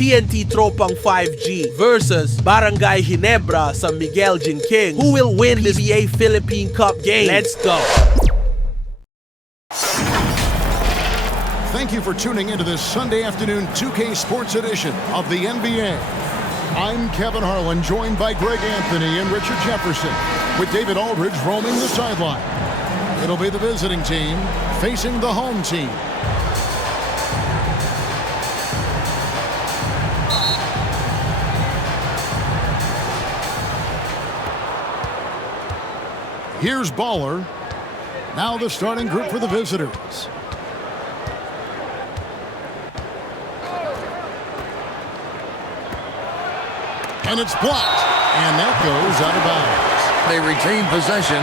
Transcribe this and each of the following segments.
TNT Tropang 5G versus Barangay Ginebra sa Miguel King. Who will win this PBA Philippine Cup game? Let's go! Thank you for tuning into this Sunday afternoon 2K Sports edition of the NBA. I'm Kevin Harlan, joined by Greg Anthony and Richard Jefferson, with David Aldridge roaming the sideline. It'll be the visiting team facing the home team. Here's Baller. Now the starting group for the visitors. And it's blocked. And that goes out of bounds. They retain possession.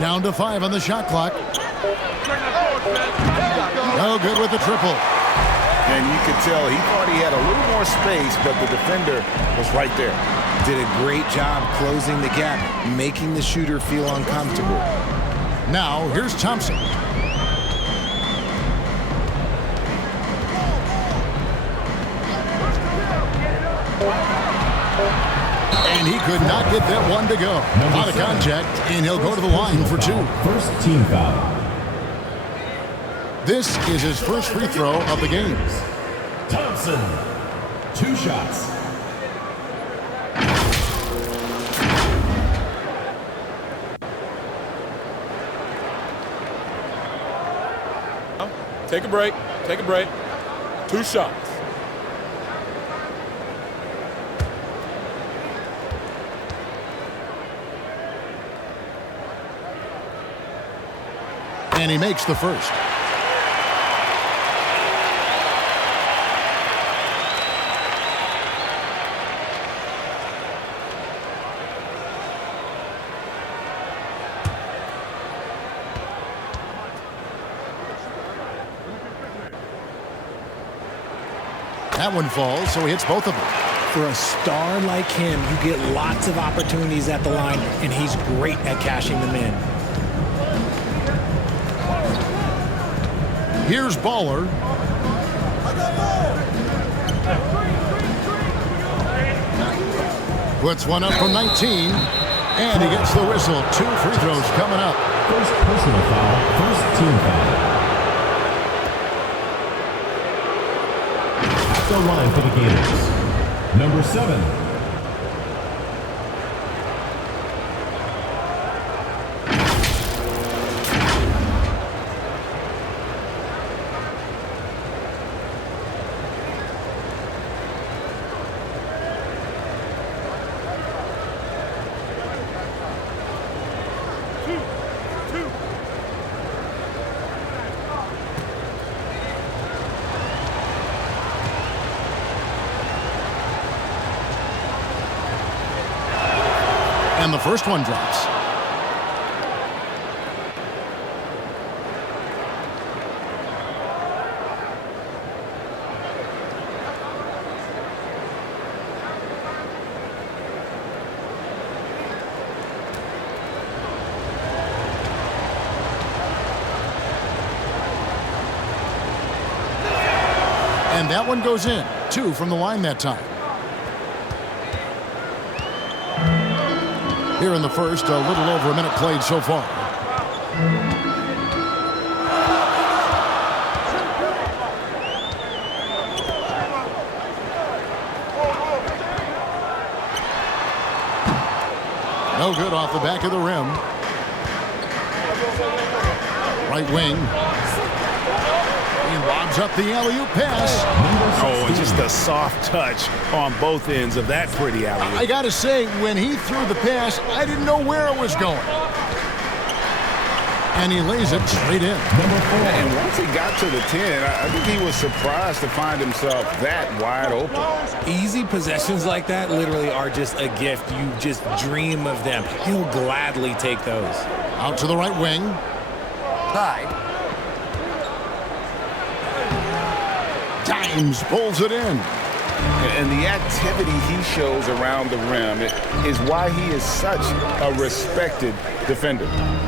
Down to 5 on the shot clock. No good with the triple. And you could tell he thought he had a little more space, but the defender was right there. Did a great job closing the gap, making the shooter feel uncomfortable. Now, here's Thompson. And he could not get that one to go. Out of contact, and he'll go to the line for 2. First team foul. This is his first free throw of the game. Thompson, 2 shots. Take a break. Take a break. 2 shots. And he makes the first. That one falls, so he hits both of them. For a star like him, you get lots of opportunities at the line, and he's great at cashing them in. Here's Baller. Puts one up from 19, and he gets the whistle. 2 free throws coming up. First personal foul, first team foul. At the line for the Gators, number 7. And the first one drops. And that one goes in. 2 from the line that time. Here in the first, a little over a minute played so far. No good off the back of the rim. Right wing. He lobs up the alley-oop pass. Oh, and just a soft touch on both ends of that pretty alley-oop. I got to say, when he threw the pass, I didn't know where it was going. And he lays it straight in. And once he got to the 10, I think he was surprised to find himself that wide open. Easy possessions like that literally are just a gift. You just dream of them. He'll gladly take those. Out to the right wing. Tied. Dimes pulls it in. And the activity he shows around the rim is why he is such a respected defender.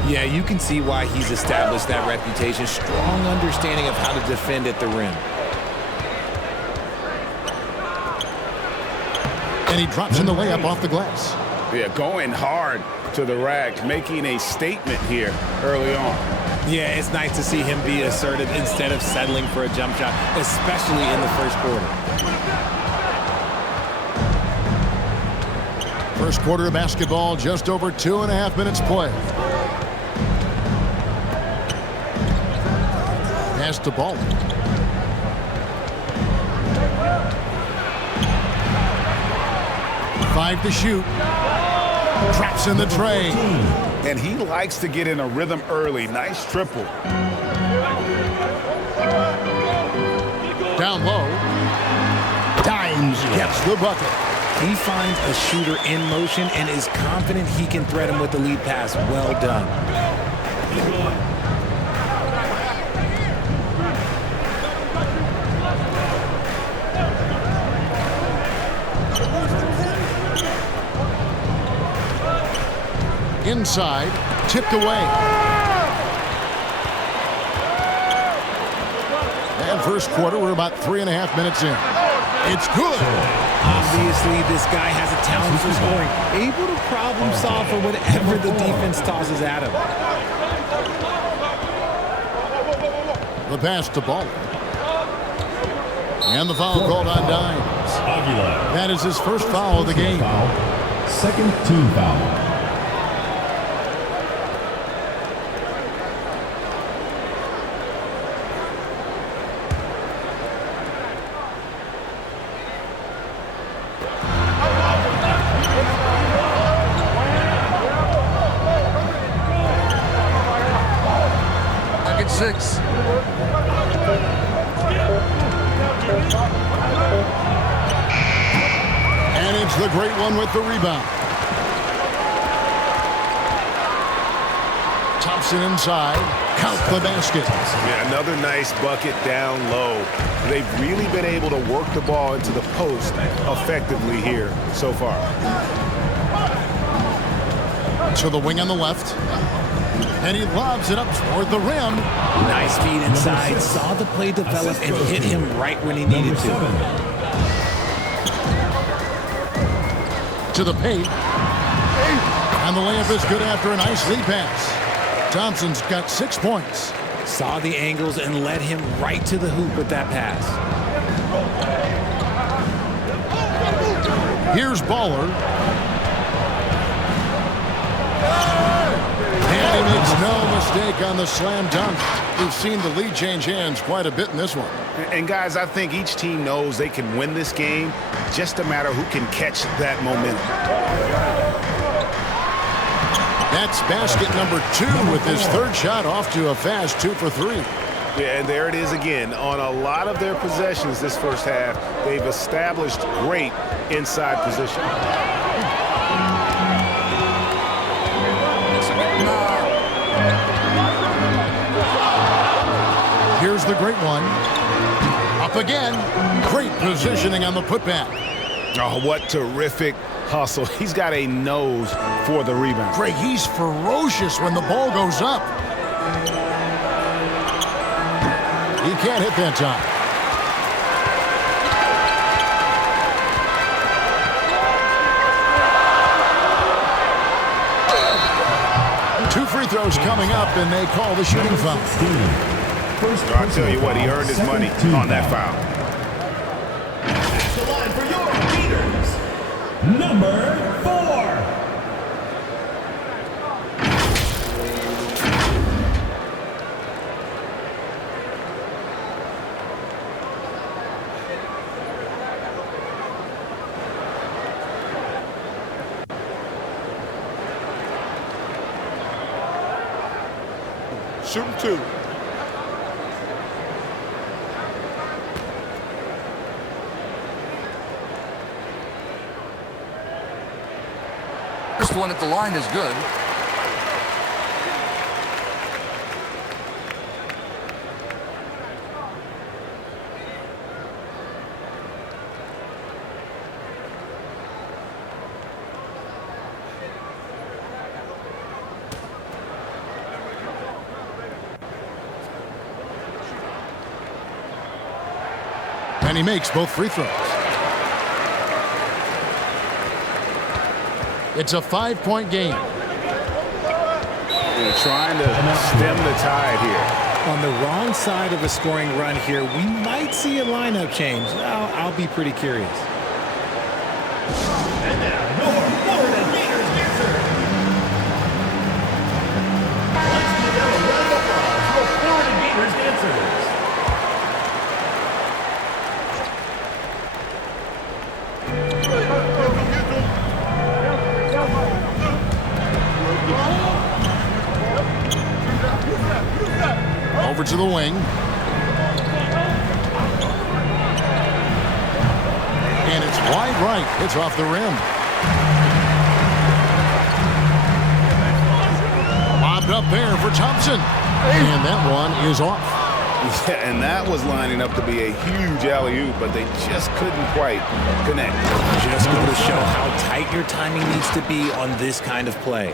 Yeah, you can see why he's established that reputation. Strong understanding of how to defend at the rim. And he drops in the layup off the glass. Yeah, going hard to the rack, making a statement here early on. Yeah, it's nice to see him be assertive instead of settling for a jump shot, especially in the first quarter. First quarter of basketball, just over 2.5 minutes play. Pass to Ball. Five to shoot. Traps in the tray. And he likes to get in a rhythm early. Nice triple. Down low. Dimes gets the bucket. He finds a shooter in motion and is confident he can thread him with the lead pass. Well done. Inside, tipped away. And first quarter, we're about 3.5 minutes in. It's good. Obviously, this guy has a talent for scoring, able to problem solve for whatever the defense tosses at him. The pass to Ball. And the foul called on Dimes. That is his first foul of the game. Second team foul. Six. And it's the great one with the rebound. Thompson inside. Count the basket. Yeah, another nice bucket down low. They've really been able to work the ball into the post effectively here so far. To the wing on the left. And he lobs it up toward the rim. Nice feed inside. Saw the play develop and hit him right when he needed to. To the paint. And the layup is good after a nice lead pass. Thompson's got 6 points. Saw the angles and led him right to the hoop with that pass. Here's Baller. And he makes no mistake on the slam dunk. We've seen the lead change hands quite a bit in this one. And guys, I think each team knows they can win this game. Just a matter who can catch that momentum. That's basket number 2 with his third shot off to a fast 2 for 3. Yeah, and there it is again. On a lot of their possessions this first half, they've established great inside position. Here's the great one. Up again. Great positioning on the putback. Oh, what terrific hustle. He's got a nose for the rebound. Greg, he's ferocious when the ball goes up. He can't hit that time. Two free throws coming up, and they call the shooting foul. I'll tell you what, he earned his money on that foul. That's the line for your leaders. Number 4. Shooting 2. First one at the line is good. And he makes both free throws. It's a 5-point game. They're trying to stem the tide here. On the wrong side of a scoring run here, we might see a lineup change. I'll be pretty curious. And now, your Florida Gators dancer. Let's give them a round of applause for Florida Gators dancers. Over to the wing. And it's wide right. It's off the rim. Lobbed up there for Thompson. And that one is off. Yeah, and that was lining up to be a huge alley-oop, but they just couldn't quite connect. Just go to show how tight your timing needs to be on this kind of play.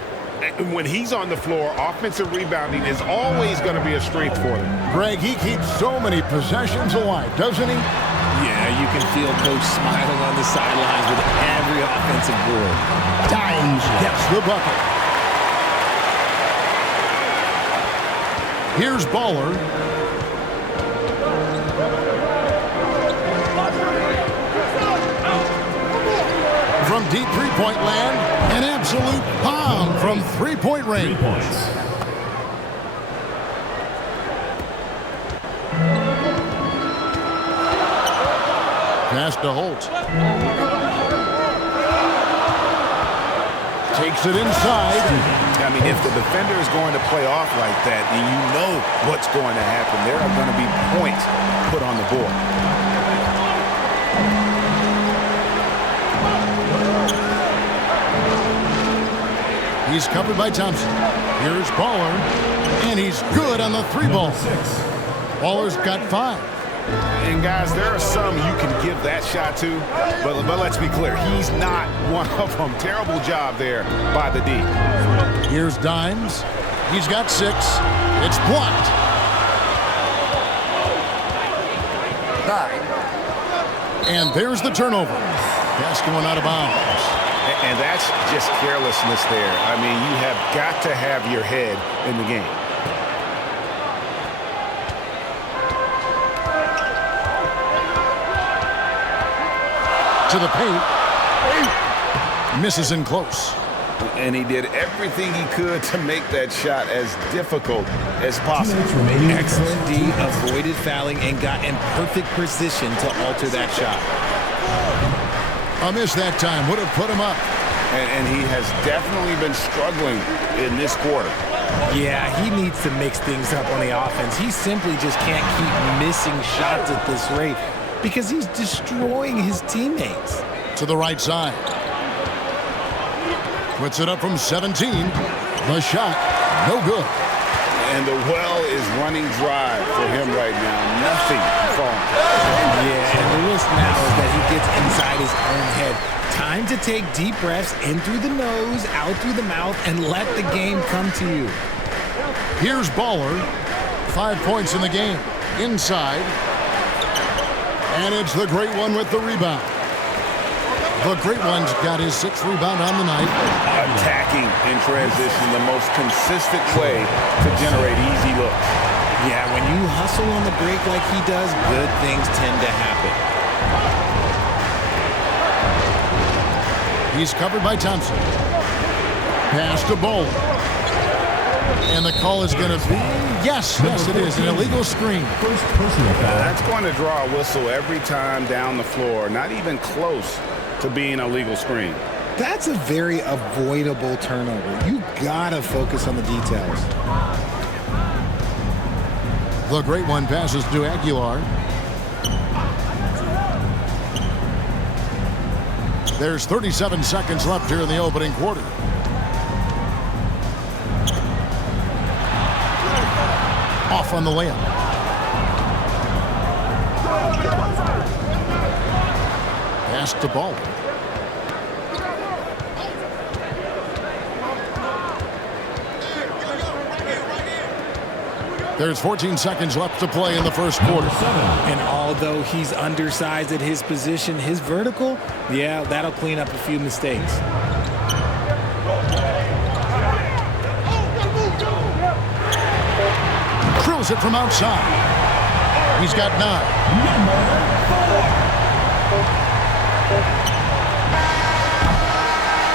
When he's on the floor, offensive rebounding is always going to be a strength for them. Greg, he keeps so many possessions alive, doesn't he? Yeah, you can feel Coach smiling on the sidelines with every offensive board. Dimes gets the bucket. Here's Baller. From deep three-point land, an absolute bomb from three-point range. 3 points. Pass to Holt. Takes it inside. I mean, if the defender is going to play off like that, and you know what's going to happen, there are going to be points put on the board. He's covered by Thompson. Here's Baller, and he's good on the three ball. Baller's got 5. And guys, there are some you can give that shot to, but let's be clear, he's not one of them. Terrible job there by the D. Here's Dimes. He's got 6. It's blocked. 9. And there's the turnover. Pass going out of bounds. And that's just carelessness there. I mean, you have got to have your head in the game. To the paint. Misses in close. And he did everything he could to make that shot as difficult as possible. Excellent D, avoided fouling, and got in perfect position to alter that shot. A miss that time would have put him up. And he has definitely been struggling in this quarter. Yeah, he needs to mix things up on the offense. He simply just can't keep missing shots at this rate because he's destroying his teammates. To the right side. Puts it up from 17. The shot, no good. And the well is running dry for him right now. Nothing falling. Yeah, and the risk now is that he gets inside his own head. Time to take deep breaths in through the nose, out through the mouth, and let the game come to you. Here's Baller. 5 points in the game. Inside. And it's the Great One with the rebound. The Great One's got his 6th rebound on the night. Attacking in transition, the most consistent way to generate easy looks. Yeah, when you hustle on the break like he does, good things tend to happen. He's covered by Thompson. Pass to Bowl. And the call is going to be, yes, it is, an illegal screen. First personal foul. That's going to draw a whistle every time down the floor. Not even close to being a legal screen. That's a very avoidable turnover. You gotta focus on the details. The Great One passes to Aguilar. There's 37 seconds left here in the opening quarter. Off on the layup. Pass to Ball. There's 14 seconds left to play in the first quarter. And although he's undersized at his position, his vertical, yeah, that'll clean up a few mistakes. Drills it from outside. He's got 9.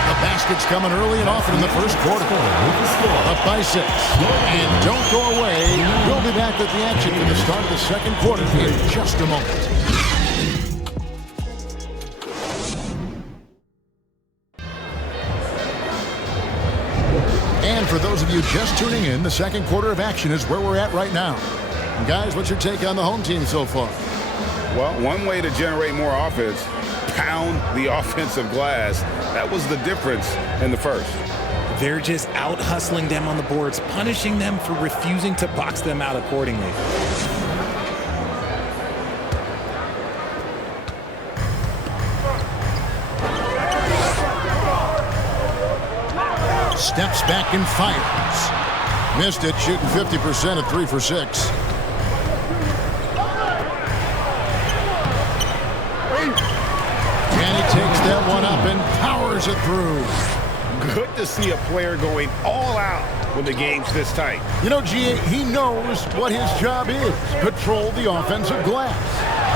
The basket's coming early and often in the first quarter. Up by 6. And don't go away. We'll be back with the action for the start of the second quarter in just a moment. And for those of you just tuning in, the second quarter of action is where we're at right now. And guys, what's your take on the home team so far? Well, one way to generate more offense, pound the offensive glass. That was the difference in the first. They're just out hustling them on the boards, punishing them for refusing to box them out accordingly. Steps back and fires. Missed it, shooting 50% at 3 for 6. And he takes that one up and powers it through. Good to see a player going all out when the game's this tight. You know, G.A., he knows what his job is. Control the offensive glass.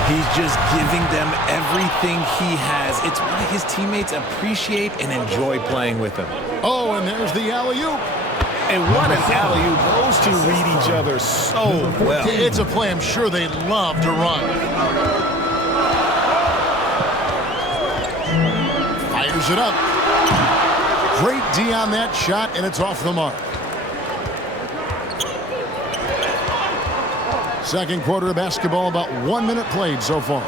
He's just giving them everything he has. It's why his teammates appreciate and enjoy playing with him. Oh, and there's the alley-oop. And what an alley-oop. Those two read each other so well. It's a play I'm sure they love to run. Fires it up. Great D on that shot, and it's off the mark. Second quarter of basketball, about 1 minute played so far.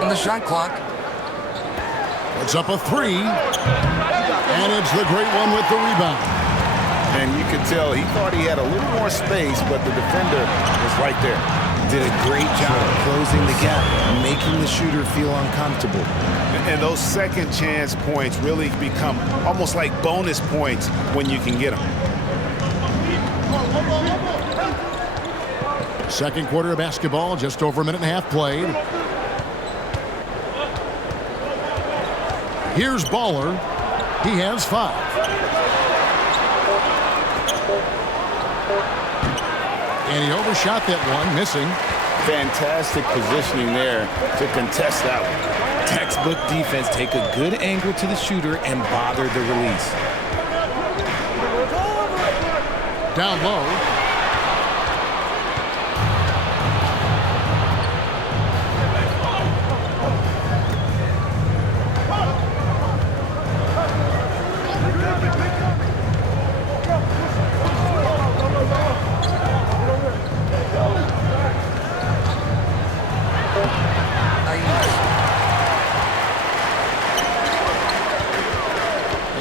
On the shot clock. It's up a 3. And it's the great one with the rebound. And you could tell he thought he had a little more space, but the defender was right there. Did a great job closing the gap, making the shooter feel uncomfortable. And those second chance points really become almost like bonus points when you can get them. Second quarter of basketball, just over a minute and a half played. Here's Baller. He has 5. And he overshot that one, missing. Fantastic positioning there to contest that one. Textbook defense, take a good angle to the shooter and bother the release. Down low.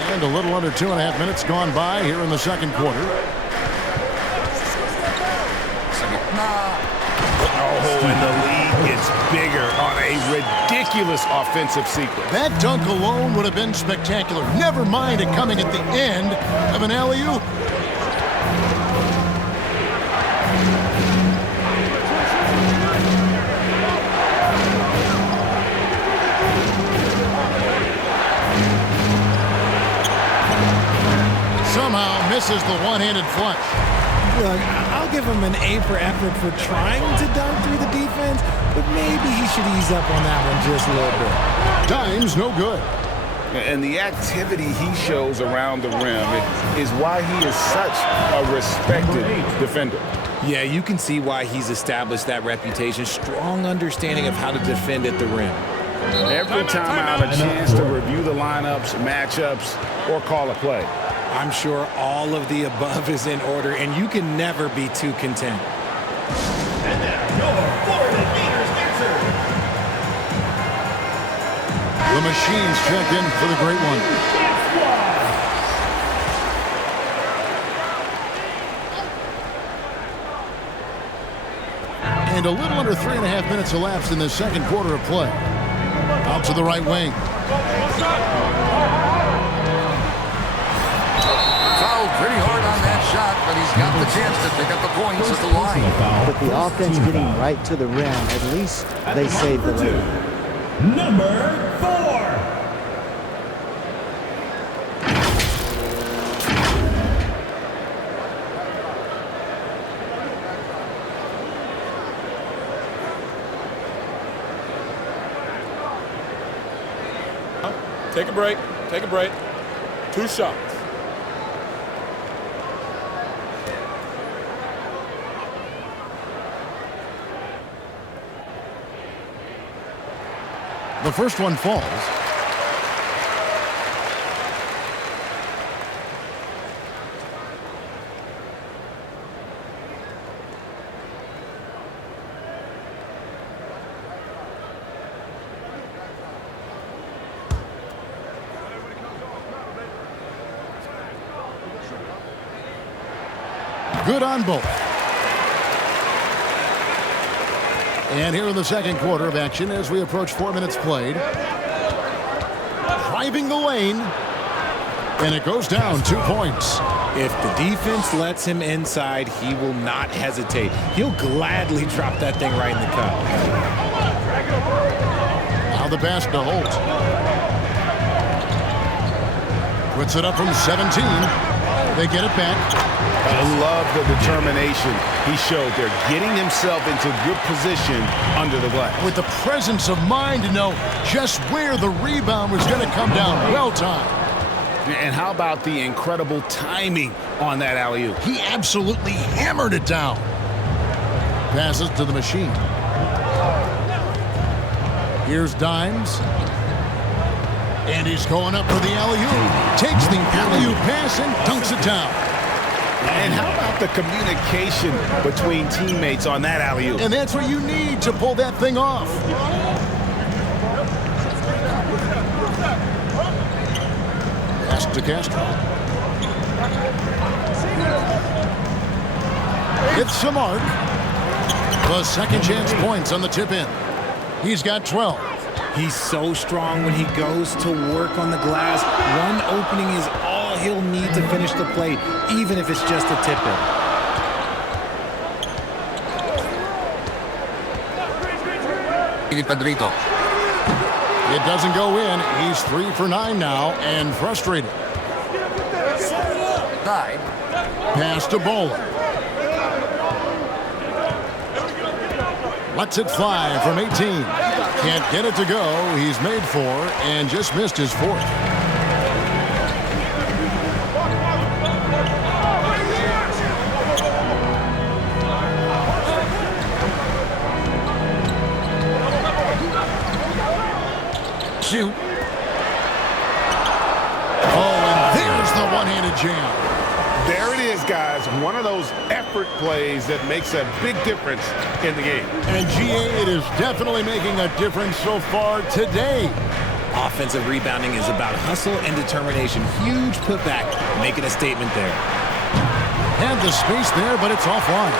And a little under 2.5 minutes gone by here in the second quarter. Oh, and the lead gets bigger on a ridiculous offensive sequence. That dunk alone would have been spectacular. Never mind it coming at the end of an alley-oop. Somehow misses the one-handed flush. Look, I'll give him an A for effort for trying to dunk through the defense, but maybe he should ease up on that one just a little bit. Dime's no good. And the activity he shows around the rim is why he is such a respected defender. Yeah, you can see why he's established that reputation. Strong understanding of how to defend at the rim. Every time I have a chance to review the lineups, matchups, or call a play. I'm sure all of the above is in order, and you can never be too content. And now, your Florida Gators dancer. The machines check in for the great one. And a little under 3.5 minutes elapsed in the second quarter of play. Out to the right wing. to pick up the points at the line. With the offense getting right to the rim, at least they saved the lead. Number 4. Take a break. Take a break. 2 shots. The first one falls. Good on both. And here in the second quarter of action as we approach 4 minutes played. Driving the lane. And it goes down 2 points. If the defense lets him inside, he will not hesitate. He'll gladly drop that thing right in the cup. Now the pass to Holt. Puts it up from 17. They get it back. I love the determination he showed there, getting himself into good position under the glass. With the presence of mind to know just where the rebound was going to come down. Well timed. And how about the incredible timing on that alley-oop? He absolutely hammered it down. Passes to the machine. Here's Dimes. And he's going up for the alley-oop. Takes the alley-oop pass and dunks it down. And how about the communication between teammates on that alley-oop? And that's what you need to pull that thing off. Pass to Castro. It's the mark. The second chance points on the tip in. He's got 12. He's so strong when he goes to work on the glass. One opening is all he'll need to finish the play, even if it's just a tip-in. It doesn't go in. He's 3 for 9 now and frustrated. Pass to Bowler. Lets it fly from 18. Can't get it to go. He's made 4 and just missed his 4th. Shoot. Oh, and there's the one-handed jam. There it is, guys. One of those effort plays that makes a big difference in the game. And GA, it is definitely making a difference so far today. Offensive rebounding is about hustle and determination. Huge putback, making a statement there. Had the space there, but it's offline.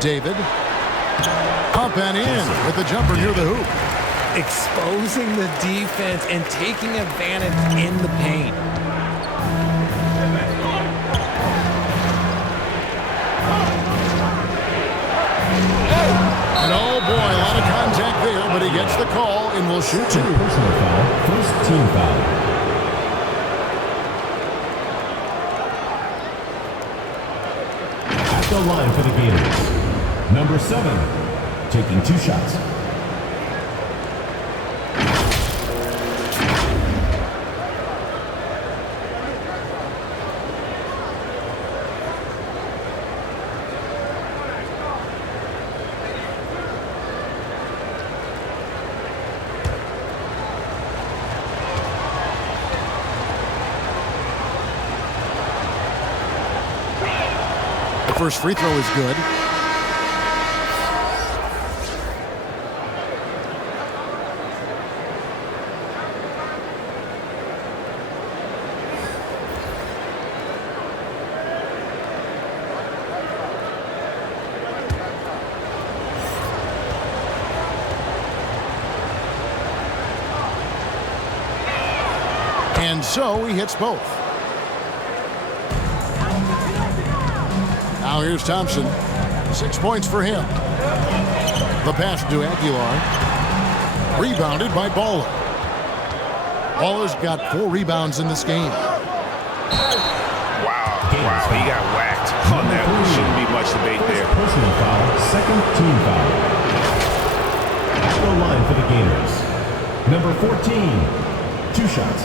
David. Up and in with the jumper near the hoop. Exposing the defense and taking advantage in the paint. And oh boy, a lot of contact there, but he gets the call and will shoot 2. Personal foul. First team foul. At the line for the Gators. Number 7, taking 2 shots. The first free throw is good. And so he hits both. Now here's Thompson. 6 points for him. The pass to Aguilar. Rebounded by Baller. Baller's got 4 rebounds in this game. Wow, he got whacked on that one. Shouldn't be much debate there. Personal foul, second team foul. At the line for the Gators. Number 14, 2 shots.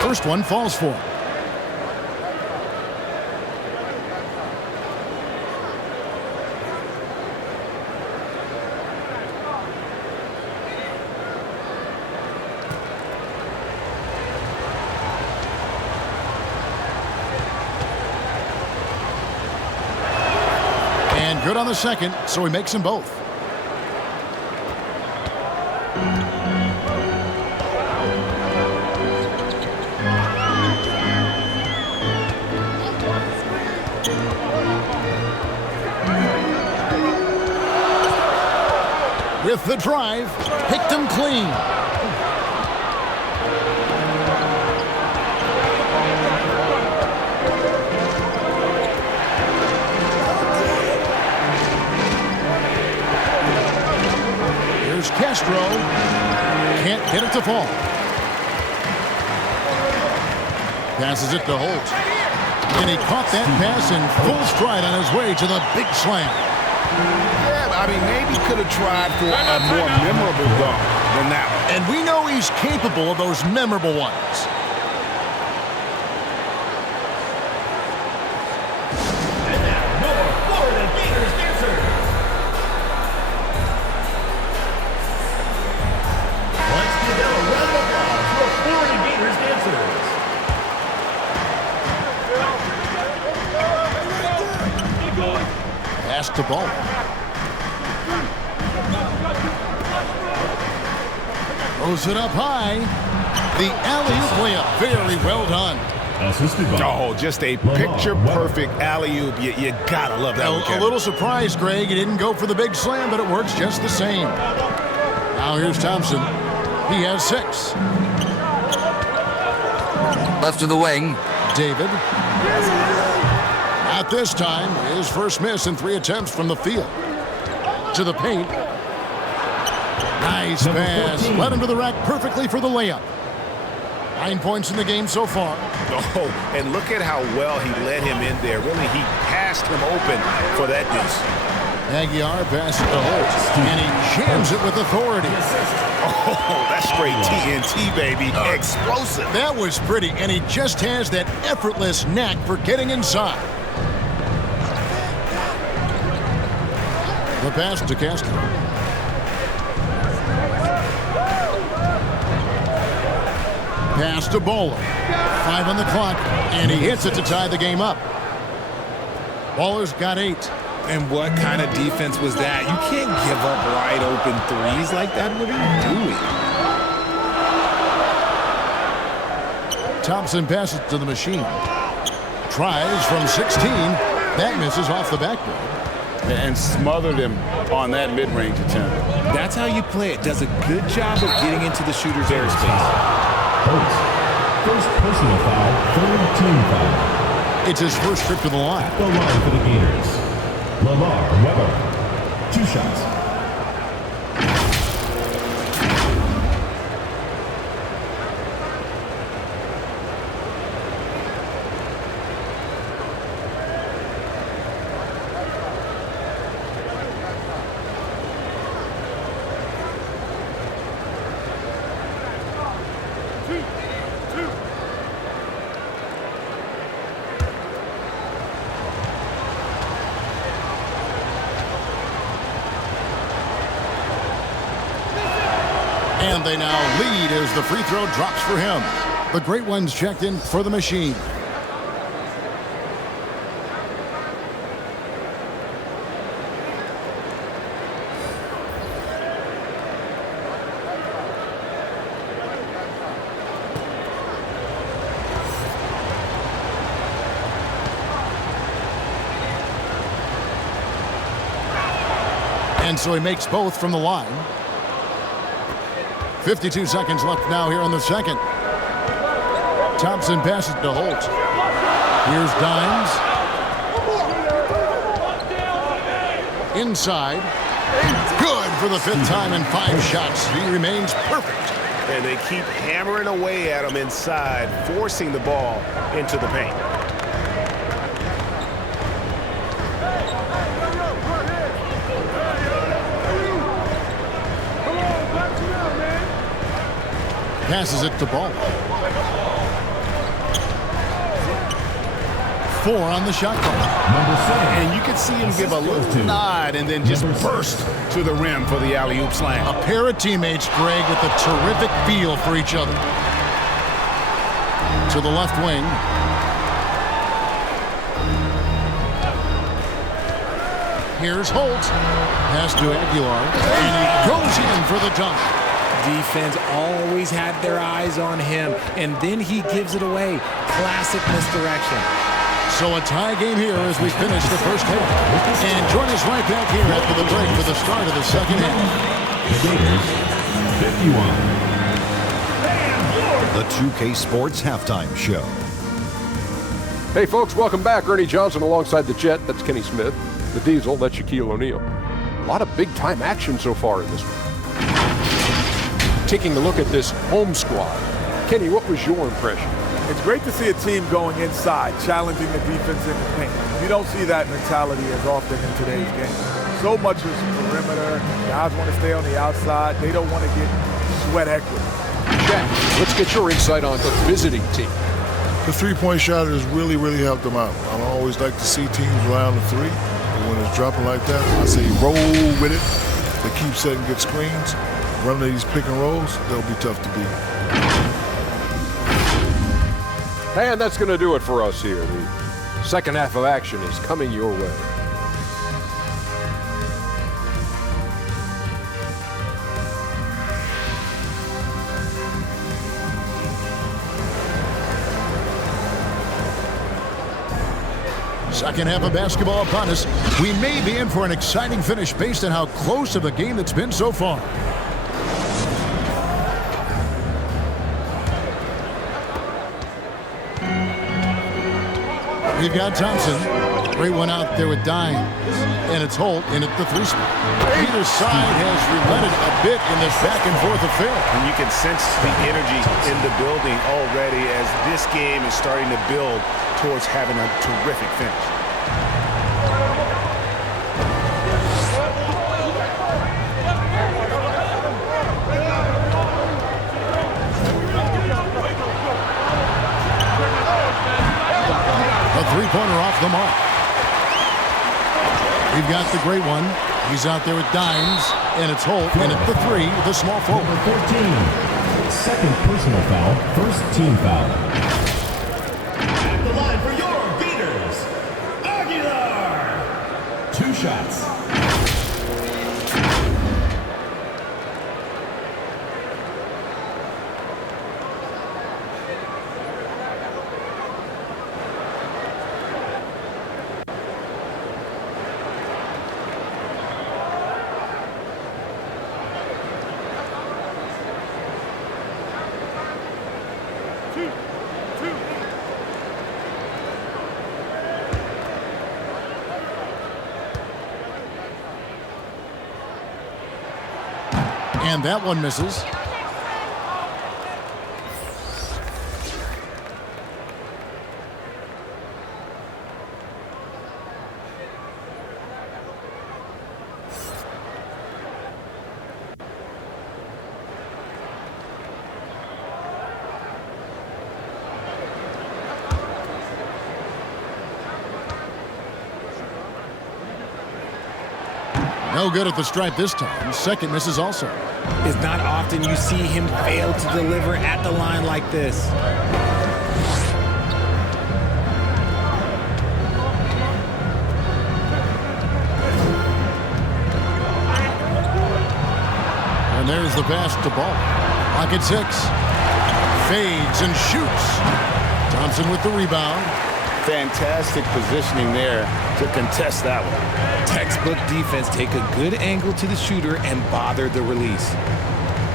First one falls for him. And good on the second, so he makes them both. With the drive, picked him clean. Here's Castro. Can't get it to fall. Passes it to Holt. And he caught that pass in full stride on his way to the big slam. Yeah, I mean, maybe could have tried for a more memorable dunk than that one. And we know he's capable of those memorable ones. And now, your Florida Gators dancer. Let's give them a round of applause for Florida Gators dancers. Pass to Ball. Throws it up high. The alley-oop layup. Very well done. Assisted by Oh, just a picture-perfect alley-oop. You gotta love that one, A Kevin. little surprised, Greg. He didn't go for the big slam, but it works just the same. Now here's Thompson. He has 6. Left of the wing. David. At this time, his first miss in 3 attempts from the field. To the paint. Nice pass. Led him to the rack perfectly for the layup. 9 points in the game so far. Oh, and look at how well he led him in there. Really, he passed him open for that deuce. Aguilar passes to Holt, and he jams it with authority. Oh, that's straight TNT, baby. Explosive. That was pretty, and he just has that effortless knack for getting inside. The pass to Castro. Pass to Bowler. 5 on the clock, and he hits it to tie the game up. Baller's got 8. And what kind of defense was that? You can't give up wide open threes like that. What are you doing? Thompson passes to the machine. Tries from 16. That misses off the backboard. And smothered him on that mid-range attempt. That's how you play it. Does a good job of getting into the shooter's airspace. First personal foul, third team foul. It's his first trip to the line. At the line for the Gators. Lamar Weber, 2 shots. And they now lead as the free throw drops for him. The great ones checked in for the machine. And so he makes both from the line. 52 seconds left now here in the second. Thompson passes to Holt. Here's Dimes. Inside. Good for the 5th time in 5 shots. He remains perfect. And they keep hammering away at him inside, forcing the ball into the paint. Passes it to Ball. 4 on the shot clock. And you can see him give a little nod and then just burst to the rim for the alley-oop slam. A pair of teammates, Greg, with a terrific feel for each other. To the left wing. Here's Holt. Pass to Aguilar. And he goes in for the dunk. Defense always had their eyes on him, and then he gives it away. Classic misdirection. So a tie game here as we finish the first half. And join us right back here after the break for the start of the second half. The 2K Sports Halftime Show. Hey, folks, welcome back. Ernie Johnson alongside the Jet. That's Kenny Smith. The Diesel, that's Shaquille O'Neal. A lot of big-time action so far in this one. Taking a look at this home squad. Kenny, what was your impression? It's great to see a team going inside, challenging the defense in the paint. You don't see that mentality as often in today's game. So much is perimeter. Guys want to stay on the outside. They don't want to get sweat equity. Jack, let's get your insight on the visiting team. The three-point shot has really, really helped them out. I always like to see teams around the three. And when it's dropping like that, I say roll with it. They keep setting good screens. Running these pick and rolls, they'll be tough to beat. And that's going to do it for us here. The second half of action is coming your way. Second half of basketball upon us. We may be in for an exciting finish based on how close of a game it's been so far. We've got Thompson. Great one out there with Dimes. And it's Holt in at the 3 spot. Either side has relented a bit in this back and forth affair. And you can sense the energy in the building already as this game is starting to build towards having a terrific finish. A three-pointer off the mark. We've got the great one. He's out there with Dimes, and it's Holt, and at the 3, the small forward. Number 14, second personal foul, first team foul. At the line for your Gators, Aguilar. 2 shots. And that one misses. No good at the stripe this time. Second misses also. It's not often you see him fail to deliver at the line like this. And there's the pass to ball. Pocket 6. Fades and shoots. Thompson with the rebound. Fantastic positioning there to contest that one. Textbook defense. Take a good angle to the shooter and bother the release.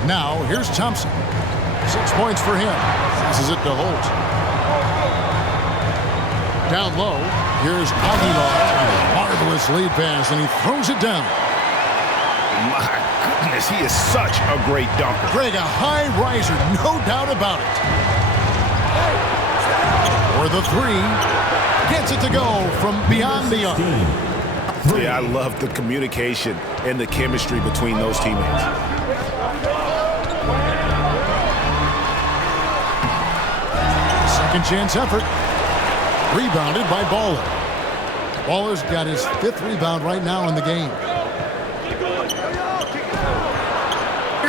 Now, here's Thompson. 6 points for him. Passes it to Holt. Down low, here's Aguilar. Marvelous lead pass, and he throws it down. My goodness, he is such a great dunker. Greg, a high riser, no doubt about it. For the 3. Gets it to go from beyond the arc. Yeah, I love the communication and the chemistry between those teammates. Second chance effort. Rebounded by Baller. Baller's got his 5th rebound right now in the game.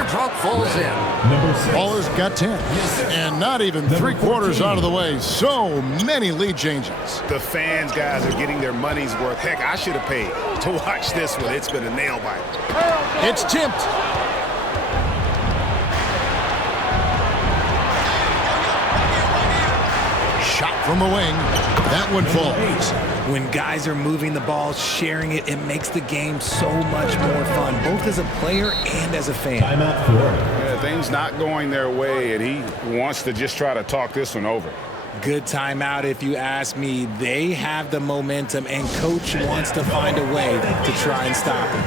Puck falls in. Baller's got 10. And not even 3/4 out of the way. So many lead changes. The fans, guys, are getting their money's worth. Heck, I should have paid to watch this one. It's been a nail biter. It's tipped. Shot from the wing. That one falls. When guys are moving the ball, sharing it, it makes the game so much more fun, both as a player and as a fan. Timeout 4. Yeah, things not going their way, and he wants to just try to talk this one over. Good timeout if you ask me. They have the momentum, and coach wants to find a way to try and stop it.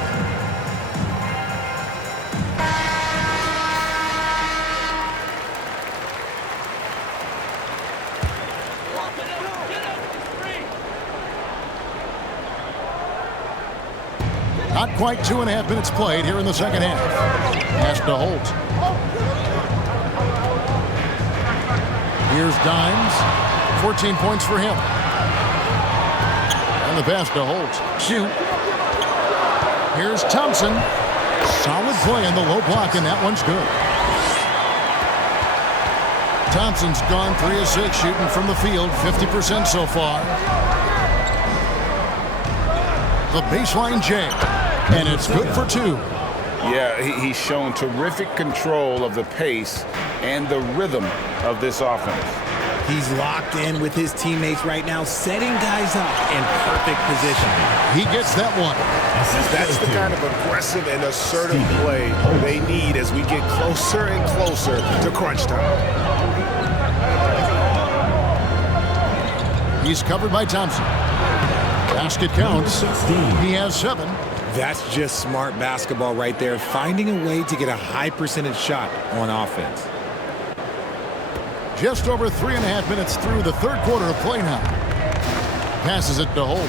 Not quite 2.5 minutes played here in the second half. Pass to Holt. Here's Dimes. 14 points for him. And the pass to Holt. Shoot. Here's Thompson. Solid play in the low block, and that one's good. Thompson's gone 3 of 6 shooting from the field, 50% so far. The baseline jam. And it's good for 2. Yeah, he's shown terrific control of the pace and the rhythm of this offense. He's locked in with his teammates right now, setting guys up in perfect position. He gets that one. That's the kind of aggressive and assertive play they need as we get closer and closer to crunch time. He's covered by Thompson. Basket counts. He has 7. That's just smart basketball right there, finding a way to get a high percentage shot on offense. Just over 3.5 minutes through the third quarter of play now. Passes it to Holt.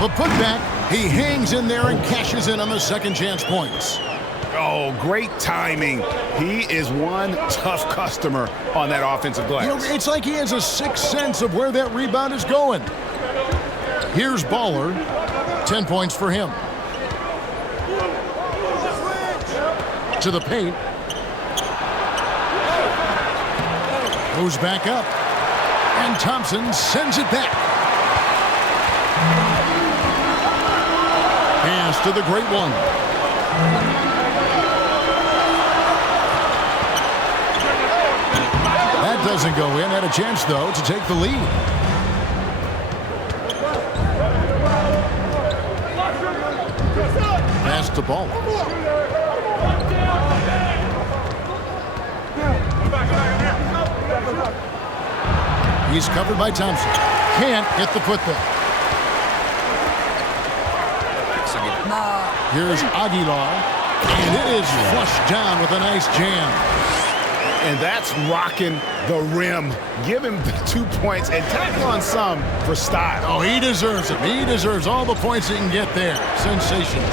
The putback, he hangs in there and cashes in on the second chance points. Oh, great timing. He is one tough customer on that offensive glass. You know, it's like he has a sixth sense of where that rebound is going. Here's Baller. 10 points for him. To the paint. Goes back up. And Thompson sends it back. Pass to the great one. That doesn't go in. Had a chance, though, to take the lead. Pass to Ball. He's covered by Thompson. Can't get the putback. Here's Aguilar. And it is flushed down with a nice jam. And that's rocking the rim. Give him the 2 points and tack on some for style. Oh, he deserves it. He deserves all the points he can get there. Sensational.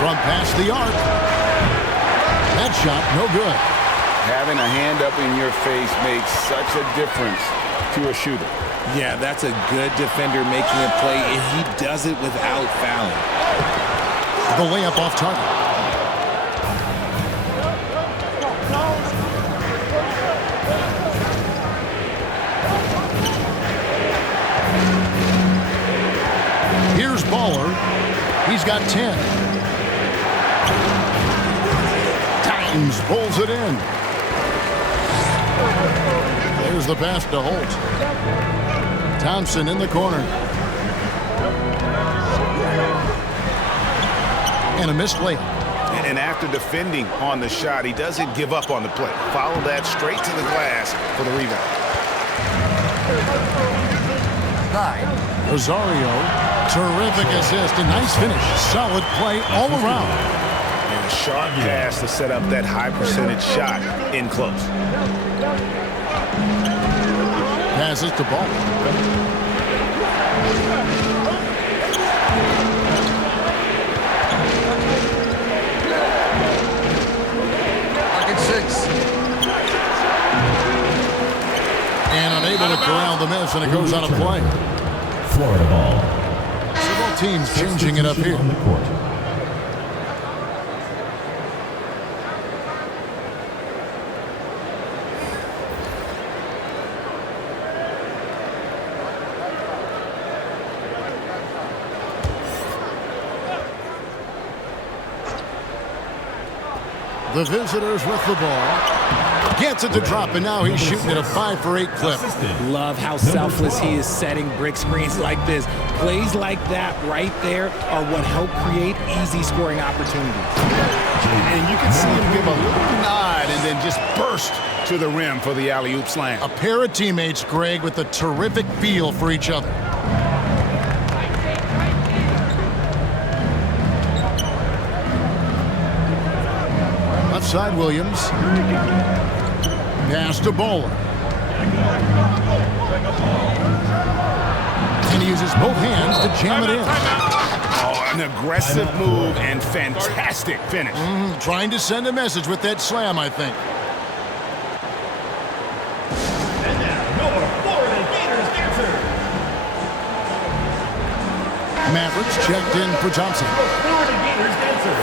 From past the arc. That shot, no good. Having a hand up in your face makes such a difference to a shooter. Yeah, that's a good defender making a play, and he does it without fouling. The layup off target. Here's Baller. He's got 10. Times pulls it in. There's the pass to Holt. Thompson in the corner. And a missed layup. And after defending on the shot, he doesn't give up on the play. Follow that straight to the glass for the rebound. 9. Rosario, terrific assist, a nice finish. Solid play all around. And a sharp pass to set up that high percentage shot in close. Passes to Ball. Pocket 6. And unable to corral the miss, and it goes out of play. Florida ball. So both teams changing it up here. On the court. The visitors with the ball. Gets it to drop, and now he's shooting at a 5 for 8 clip. Love how selfless he is setting brick screens like this. Plays like that right there are what help create easy scoring opportunities. And you can see him give a little nod and then just burst to the rim for the alley-oop slam. A pair of teammates, Greg, with a terrific feel for each other. Left side, Williams. Pass to Bowler. And he uses both hands to jam it in. Oh, an aggressive move and fantastic finish. Trying to send a message with that slam, I think. And now, your Florida Gators dancer. Mavericks checked in for Thompson. Florida Gators dancers.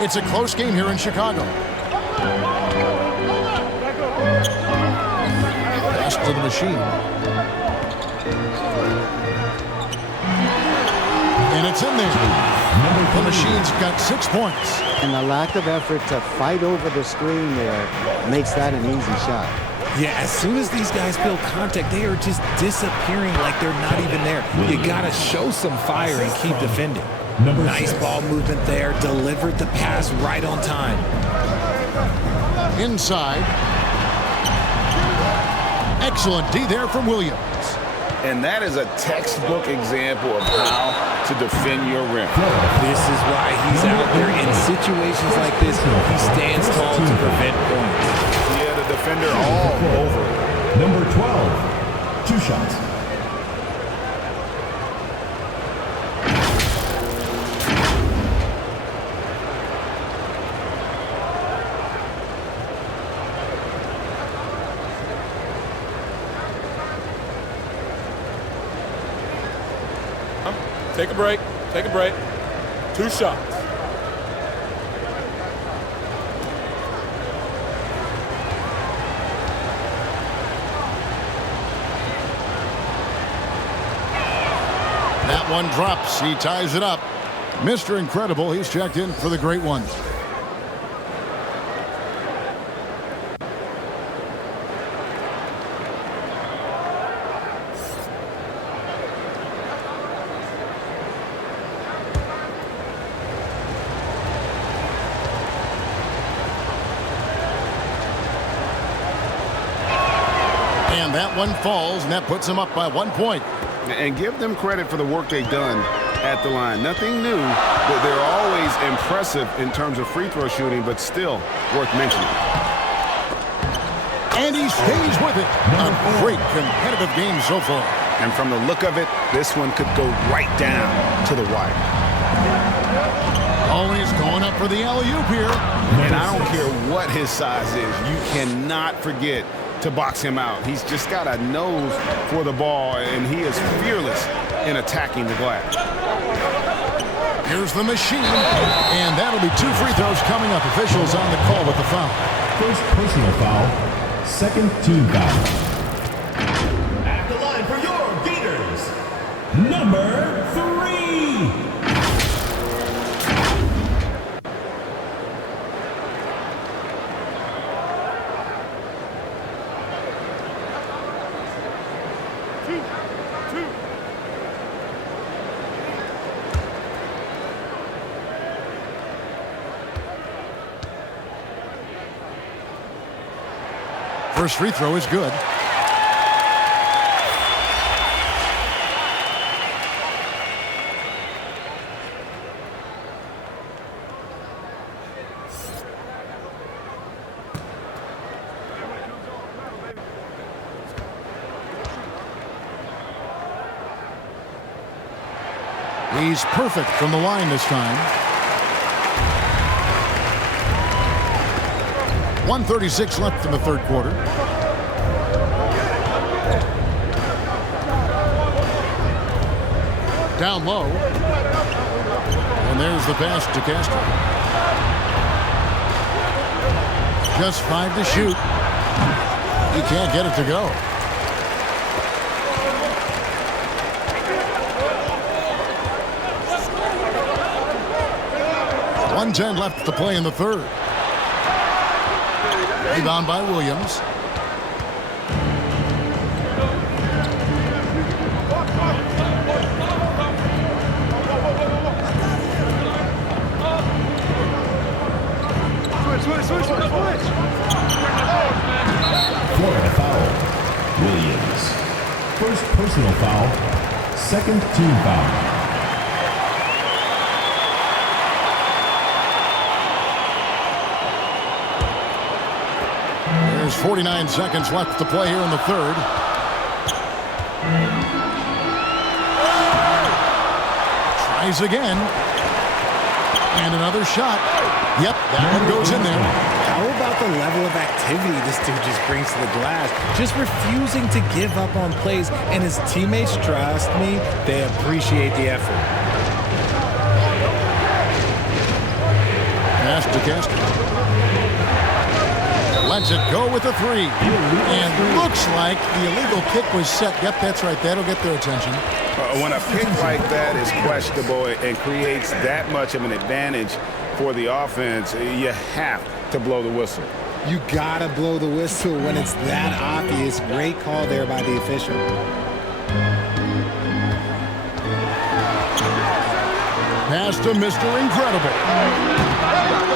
It's a close game here in Chicago. Pass to the machine. And it's in there. The machine's got 6 points. And the lack of effort to fight over the screen there makes that an easy shot. Yeah, as soon as these guys feel contact, they are just disappearing like they're not even there. You gotta show some fire and keep defending. Nice ball movement there, delivered the pass right on time. Inside. Excellent D there from Williams. And that is a textbook example of how to defend your rim. This is why he's out there in situations like this. He stands tall to prevent points. Yeah, the defender all over. Number 12, 2 shots. Take a break. Take a break. 2 shots. That one drops. He ties it up. Mr. Incredible, he's checked in for the great ones. And that one falls, and that puts him up by 1 point. And give them credit for the work they've done at the line. Nothing new, but they're always impressive in terms of free throw shooting, but still worth mentioning. And he stays with it. A great competitive game so far. And from the look of it, this one could go right down to the wire. Always going up for the alley-oop here. And I don't care what his size is. You cannot forget to box him out. He's just got a nose for the ball, and he is fearless in attacking the glass. Here's the machine, and that'll be 2 free throws coming up. Officials on the call with the foul. First personal foul, second team foul. At the line for your Gators, number 3. First free throw is good. He's perfect from the line this time. 1:36 left in the third quarter. Down low. And there's the pass to Castro. Just 5 to shoot. He can't get it to go. .110 left to play in the third. Rebound by Williams. Florida foul, Williams. First personal foul, second team foul. There's 49 seconds left to play here in the third. Tries again. And another shot. Yep, that one goes in there. How about the level of activity this dude just brings to the glass? Just refusing to give up on plays, and his teammates, trust me, they appreciate the effort. Pass to Castro. Lets it go with a 3. And looks like the illegal kick was set. Yep, that's right. That'll get their attention. When a pick like that is questionable and creates that much of an advantage for the offense, you have to blow the whistle. You gotta blow the whistle when it's that obvious. Great call there by the official. Pass to Mr. Incredible.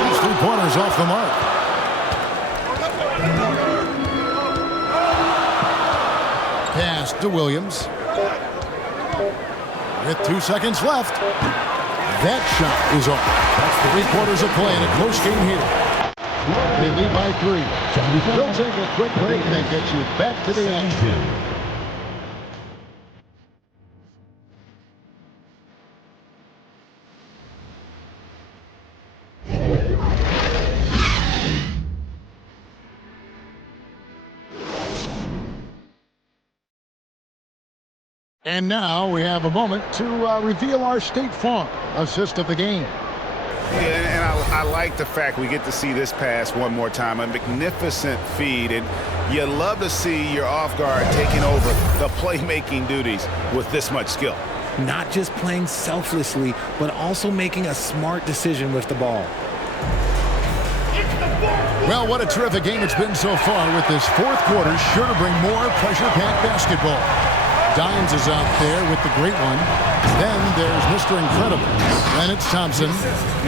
These 3 pointers off the mark. Pass to Williams. With 2 seconds left. That shot is off. That's 3 quarters of play in a close game here. They lead by 3. They'll take a quick break and then get you back to the action. And now we have a moment to reveal our State Farm assist of the game. Yeah, and I like the fact we get to see this pass one more time. A magnificent feed, and you love to see your off guard taking over the playmaking duties with this much skill. Not just playing selflessly, but also making a smart decision with the ball. Well, what a terrific game it's been so far, with this fourth quarter sure to bring more pressure-packed basketball. Dines is out there with the great one. Then there's Mr. Incredible. Then it's Thompson.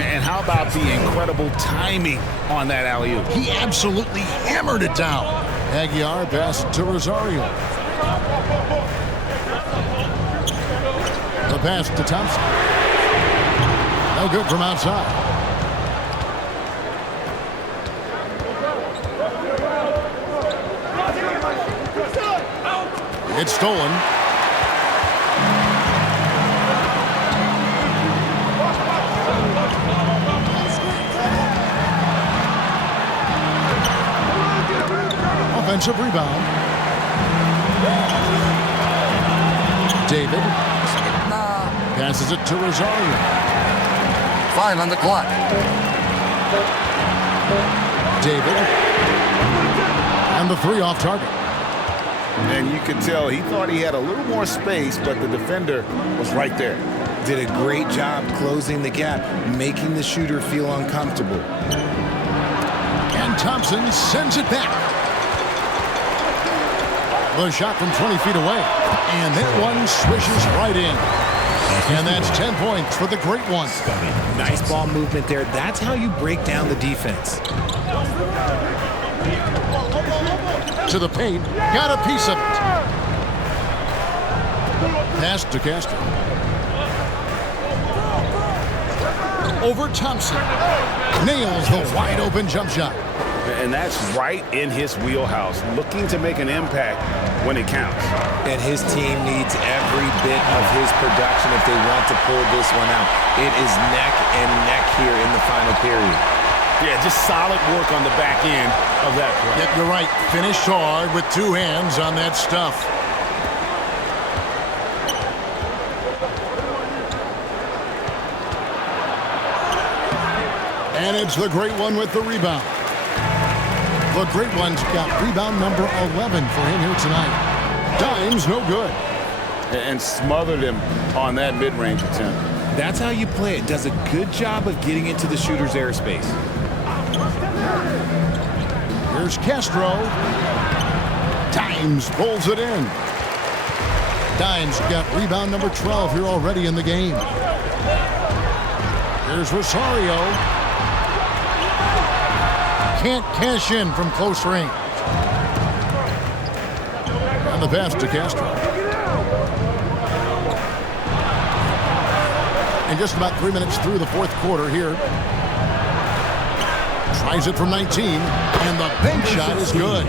And how about the incredible timing on that alley-oop? He absolutely hammered it down. Aguiar passed to Rosario. The pass to Thompson. No good from outside. It's stolen. offensive rebound. David passes it to Rosario. 5 on the clock. David. And the 3 off target. And you could tell he thought he had a little more space, but the defender was right there. Did a great job closing the gap, making the shooter feel uncomfortable. And Thompson sends it back. The shot from 20 feet away. And that one swishes right in. And that's 10 points for the great one. Nice ball movement there. That's how you break down the defense. To the paint. Got a piece of it. Pass to Castro. Over Thompson. Nails the wide open jump shot. And that's right in his wheelhouse, looking to make an impact when it counts. And his team needs every bit of his production if they want to pull this one out. It is neck and neck here in the final period. Yeah, just solid work on the back end of that play. Yep, you're right. Finished hard with 2 hands on that stuff. And it's the great one with the rebound. The great one's got rebound number 11 for him here tonight. Dimes no good. And smothered him on that mid-range attempt. That's how you play it. Does a good job of getting into the shooter's airspace. Here's Castro. Dimes pulls it in. Dimes got rebound number 12 here already in the game. Here's Rosario. Can't cash in from close range. And the pass to Castro. And just about 3 minutes through the 4th quarter here. Tries it from 19, and the bank shot is good.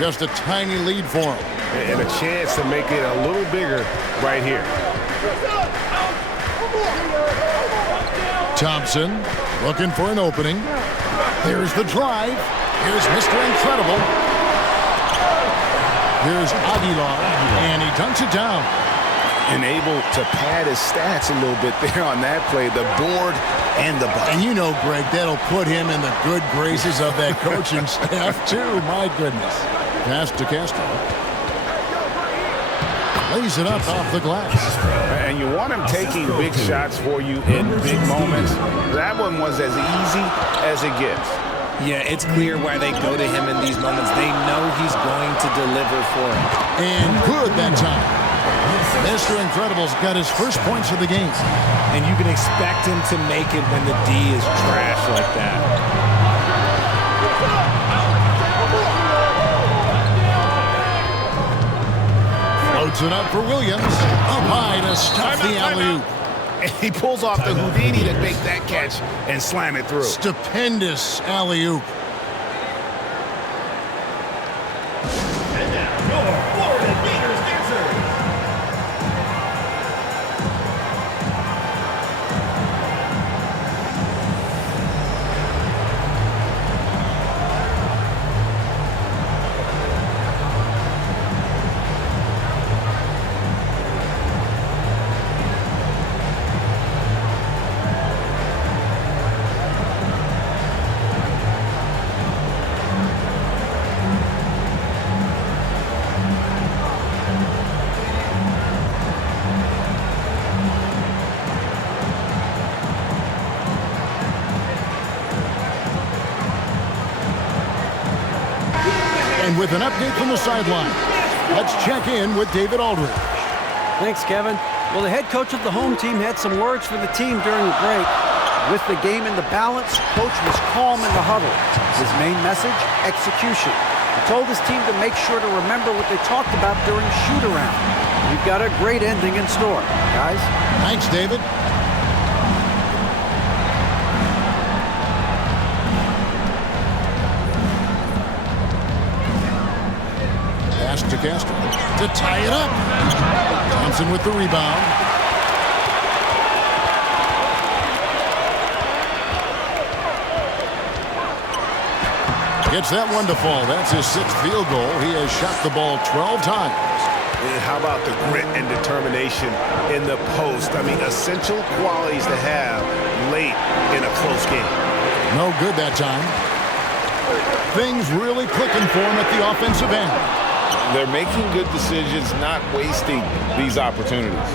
Just a tiny lead for him. And a chance to make it a little bigger right here. Thompson looking for an opening. Here's the drive. Here's Mr. Incredible. Here's Aguilar, and he dunks it down. And able to pad his stats a little bit there on that play, the board and the bucket. And you know, Greg, that'll put him in the good graces of that coaching staff, too. My goodness. Pass to Castro. Lays it up off the glass. And you want him taking big shots for you in big moments. That one was as easy as it gets. Yeah, it's clear why they go to him in these moments. They know he's going to deliver for them. And good that time. Mr. Incredible's got his first points of the game. And you can expect him to make it when the D is trash like that. Floats it up for Williams. Up high to stop the alley-oop. And he pulls off the Houdini to make that catch and slam it through. Stupendous alley-oop. And now, your Florida Gators dancers. And with an update from the sideline, let's check in with David Aldridge. Thanks, Kevin. Well, the head coach of the home team had some words for the team during the break. With the game in the balance, coach was calm in the huddle. His main message, execution. He told his team to make sure to remember what they talked about during shoot-around. We've got a great ending in store, guys. Thanks, David. Pass to Castro to tie it up. Thompson with the rebound. Gets that one to fall. That's his 6th field goal. He has shot the ball 12 times. And how about the grit and determination in the post? I mean, essential qualities to have late in a close game. No good that time. Things really clicking for him at the offensive end. They're making good decisions, not wasting these opportunities.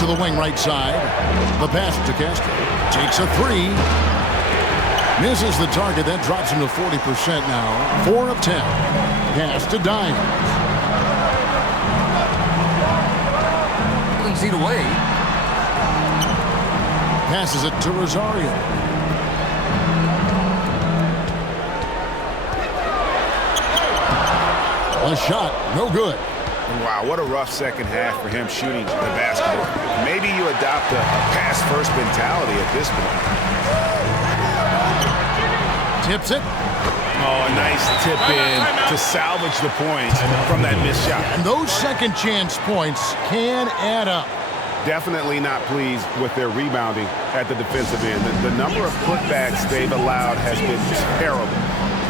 To the wing right side. The pass to Castro. Takes a 3. Misses the target. That drops him to 40% now. 4 of 10. Pass to Dines. Feet away. Passes it to Rosario. A shot, no good. Wow, what a rough second half for him shooting the basketball. Maybe you adopt a pass-first mentality at this point. Tips it. Oh, a nice tip in to salvage the points from that missed shot. And those second chance points can add up. Definitely not pleased with their rebounding at the defensive end. The number of putbacks they've allowed has been terrible.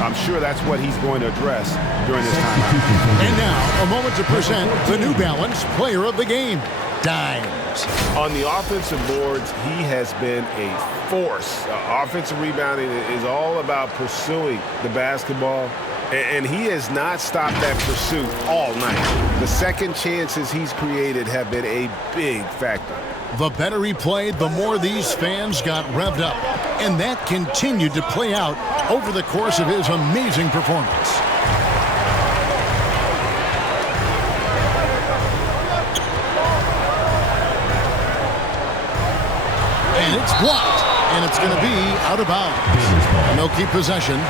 I'm sure that's what he's going to address during this timeout. And now, a moment to present the New Balance Player of the Game, Dines. On the offensive boards, he has been a force. Offensive rebounding is all about pursuing the basketball, and he has not stopped that pursuit all night. The second chances he's created have been a big factor. The better he played, the more these fans got revved up. And that continued to play out over the course of his amazing performance. And it's blocked. And it's going to be out of bounds. And they'll keep possession.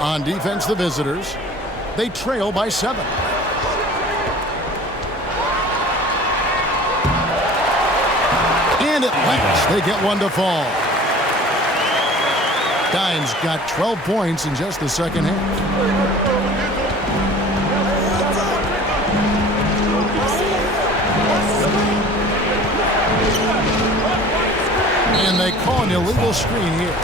On defense, the visitors. They trail by 7. And it lands. They get one to fall. Dines got 12 points in just the second half. And they call an illegal screen here.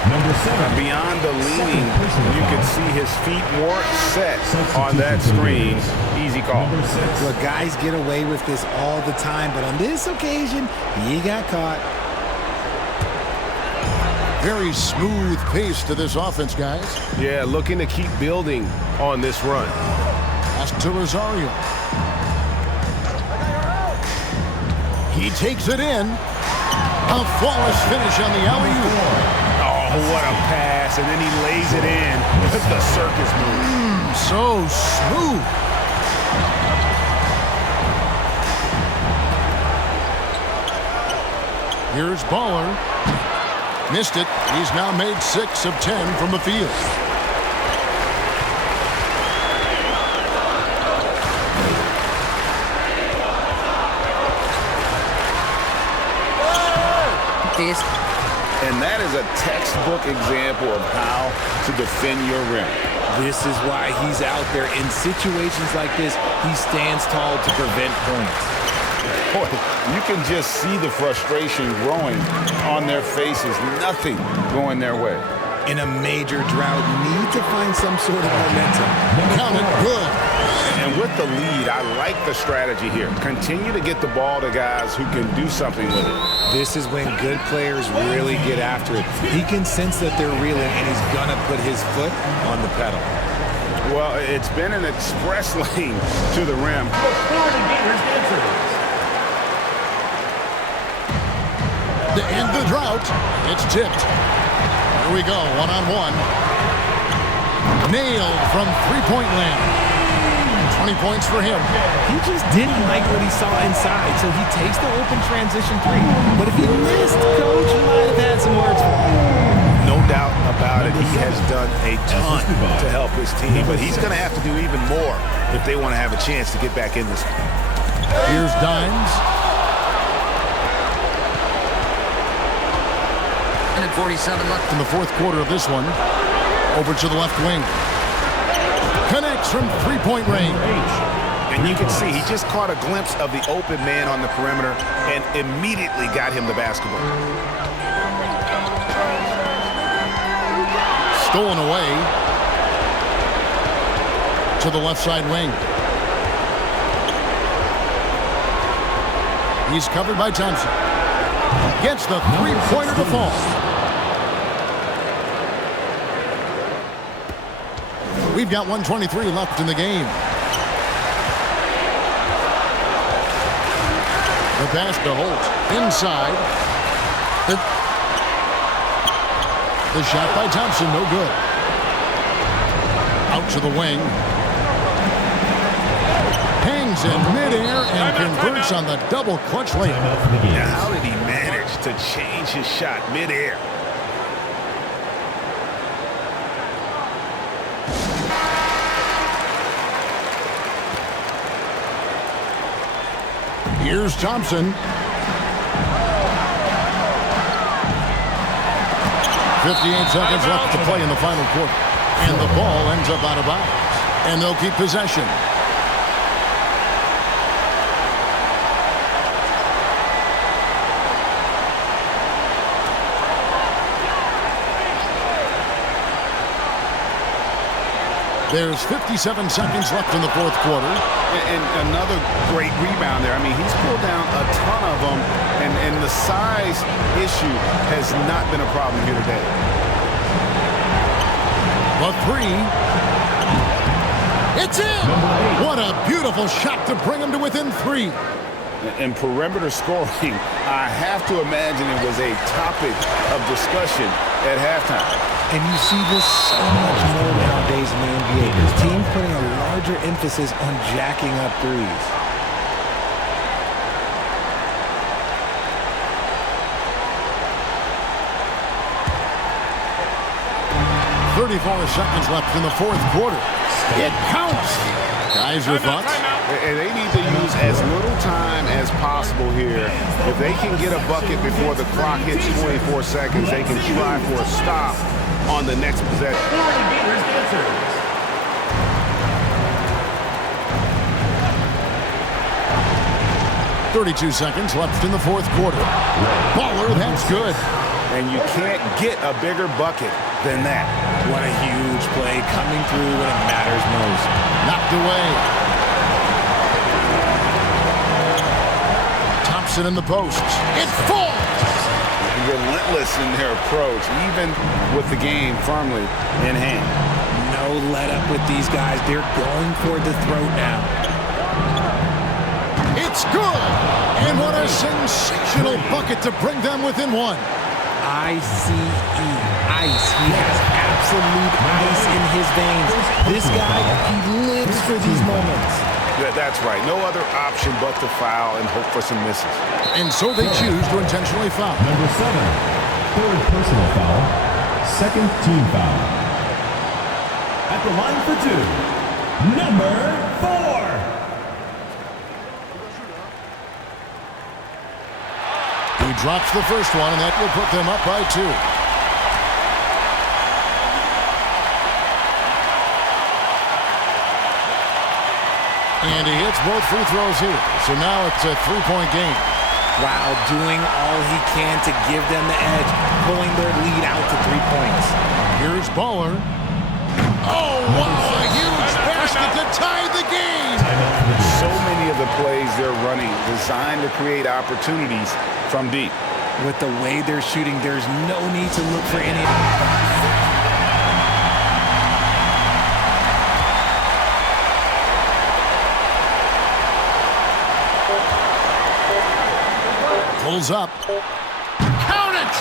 Beyond the leaning, you can see his feet weren't set on that screen. Easy call. Look, guys get away with this all the time, but on this occasion, he got caught. Very smooth pace to this offense, guys. Yeah, looking to keep building on this run. Pass to Rosario. He takes it in. A flawless finish on the alley-oop. Oh, what a pass. And then he lays it in. The circus move. So smooth. Here's Baller. Missed it. He's now made 6 of 10 from the field. And that is a textbook example of how to defend your rim. This is why he's out there in situations like this. He stands tall to prevent points. Boy, you can just see the frustration growing on their faces. Nothing going their way. In a major drought, need to find some sort of momentum. Count it good. And with the lead, I like the strategy here. Continue to get the ball to guys who can do something with it. This is when good players really get after it. He can sense that they're reeling, and he's going to put his foot on the pedal. Well, it's been an express lane to the rim. To end the drought, it's tipped. Here we go, one-on-one. Nailed from three-point land. 20 points for him. He just didn't like what he saw inside, so he takes the open transition 3. But if he missed, Coach might have had some words for him. No doubt about it. He has done a ton to help his team, but he's going to have to do even more if they want to have a chance to get back in this one. Here's Dines. And it's 1:47 left in the fourth quarter of this one. Over to the left wing. Connects from three-point range. And you can see he just caught a glimpse of the open man on the perimeter and immediately got him the basketball. Stolen away to the left side wing. He's covered by Thompson. Gets the three-pointer to fall. We've got 1:23 left in the game. The pass to Holt. Inside. The shot by Thompson, no good. Out to the wing. Hangs in midair and converts on the double clutch layup. Now, how did he manage to change his shot midair? Here's Thompson. 58 seconds left to play in the final quarter. And the ball ends up out of bounds. And they'll keep possession. There's 57 seconds left in the fourth quarter. And another great rebound there. I mean, he's pulled down a ton of them, and the size issue has not been a problem here today. The three. It's in! What a beautiful shot to bring him to within three. And perimeter scoring, I have to imagine it was a topic of discussion at halftime. And you see this so much more nowadays in the NBA. This team putting a larger emphasis on jacking up threes. Seconds left in the fourth quarter. It counts. Guys, your thoughts? And they need to use as little time as possible here. If they can get a bucket before the clock hits 24 seconds, they can try for a stop on the next possession. 32 seconds left in the fourth quarter. Baller, that's good. And you can't get a bigger bucket than that. What a huge play coming through when it matters most. Knocked away. Thompson in the post. It falls. Relentless in their approach, even with the game firmly in hand. No let up with these guys. They're going for the throat now. It's good. And what a sensational bucket to bring them within one. ICE. Ice. He has absolute ice in his veins. This guy, he lives for these moments. Yeah, that's right. No other option but to foul and hope for some misses. And so they choose to intentionally foul. Number 7, third personal foul, second team foul. At the line for two, number 4. He drops the first one, and that will put them up by 2. And he hits both free throws here. So now it's a three-point game. Wow, doing all he can to give them the edge, pulling their lead out to 3 points. Here's Baller. Oh, wow, a huge basket to tie the game. So many of the plays they're running designed to create opportunities from deep. With the way they're shooting, there's no need to look for any. Pulls up. Count it!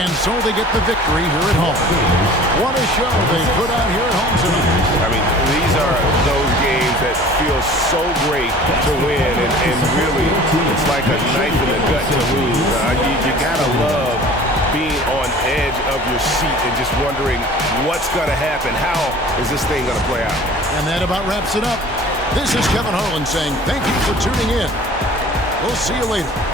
And so they get the victory here at home. What a show they put on here at home tonight. I mean, these are those games that feel so great to win, and really, it's like a knife in the gut to lose. You gotta love being on edge of your seat and just wondering what's gonna happen. How is this thing gonna play out? And that about wraps it up. This is Kevin Harlan saying thank you for tuning in. We'll see you later.